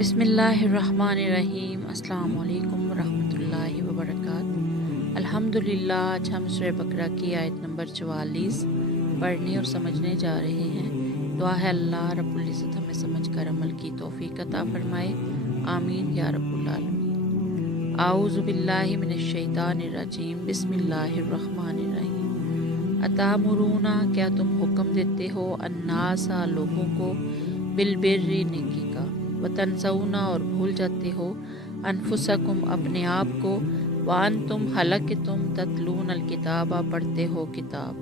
बिस्मिल्लाहिर्रहमानिर्रहीम। अस्सलाम वालेकुम रहमतुल्लाहि व बरकातहू। अल्हम्दुलिल्लाह। आज हम सूरह बकरा की आयत नंबर 44 पढ़ने और समझने जा रहे हैं। दुआ है अल्लाह रब्बुल इज़्ज़त हमें समझकर अमल की तौफीक अता फरमाए। आमीन या रब्बुल आलमीन। आऊज़ु बिल्लाहि मिनश शैतानिर रजीम। बिस्मिल्लाहिर्रहमानिर्रहीम। अतामुरूना, क्या तुम हुक्म देते हो अन्नासा, लोगों को, बिलबिर्रि, नेकी का, वतनसौना, और भूल जाते हो, अनफुसकुम, अपने आप को, वांतुम, हालांकि तुम, ततलून अलकिताबा, पढ़ते हो किताब,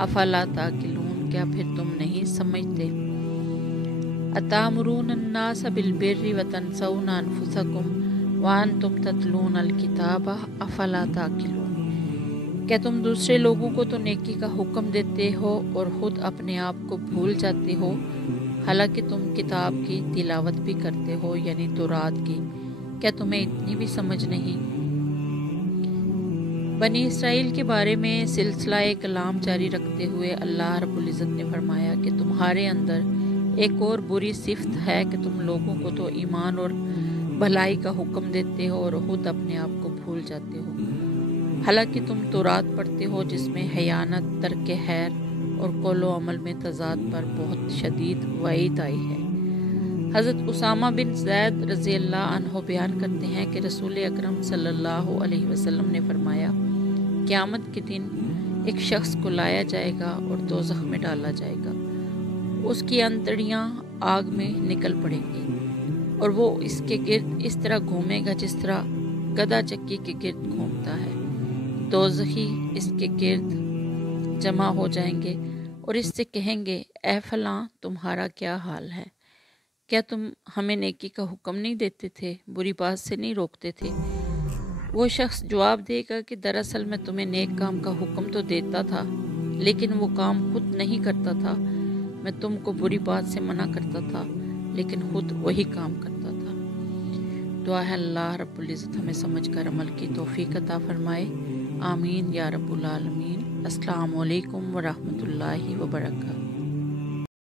अफला ताकिलून, क्या फिर तुम नहीं समझते। अतामुरून अन्नास बिलबिर्रि वतनसौना अनफुसकुम वांतुम ततलून अलकिताबा अफला ताकिलून, क्या तुम दूसरे लोगों को तो नेकी का हुक्म देते हो और खुद अपने आप को भूल जाते हो, हालांकि तुम किताब की तिलावत भी करते हो, यानी तौरात की, क्या तुम्हें इतनी भी समझ नहीं। बनी इसराइल के बारे में सिलसिला कलाम जारी रखते हुए अल्लाह रब्बुल इज़्ज़त ने फरमाया कि तुम्हारे अंदर एक और बुरी सिफ्त है कि तुम लोगों को तो ईमान और भलाई का हुक्म देते हो और खुद अपने आप को भूल जाते हो, हालांकि तुम तौरात पढ़ते हो जिसमें हयानत, तर्क खैर और कौलो अमल में तजाद पर बहुत शदीद वईद आई है। हज़रत उसामा बिन ज़ैद रज़ी अल्लाह अन्हु बयान करते हैं कि रसूल अकरम सल्लल्लाहु अलैहि वसल्लम ने फरमाया, क़यामत के दिन एक शख्स को लाया जाएगा और दोज़ख में डाला जाएगा, उसकी अंतड़ियाँ आग में निकल पड़ेंगी और वो इसके गिर्द इस तरह घूमेगा जिस तरह गधा चक्की के गिर्द घूमता है। दोज़खी इसके गिर्द जमा हो जाएंगे और इससे कहेंगे, ए फलां, तुम्हारा क्या हाल है, क्या तुम हमें नेकी का हुक्म नहीं देते थे, बुरी बात से नहीं रोकते थे। वो शख्स जवाब देगा कि दरअसल मैं तुम्हें नेक काम का हुक्म तो देता था, लेकिन वो काम खुद नहीं करता था। मैं तुमको बुरी बात से मना करता था, लेकिन खुद वही काम करता था। दुआ है अल्लाह रब्बुल इज़्ज़त हमें समझकर अमल की तौफीक अता फरमाए। आमीन या रब्बुल आलमीन। अस्सलामु अलैकुम व रहमतुल्लाहि व बरकातहू।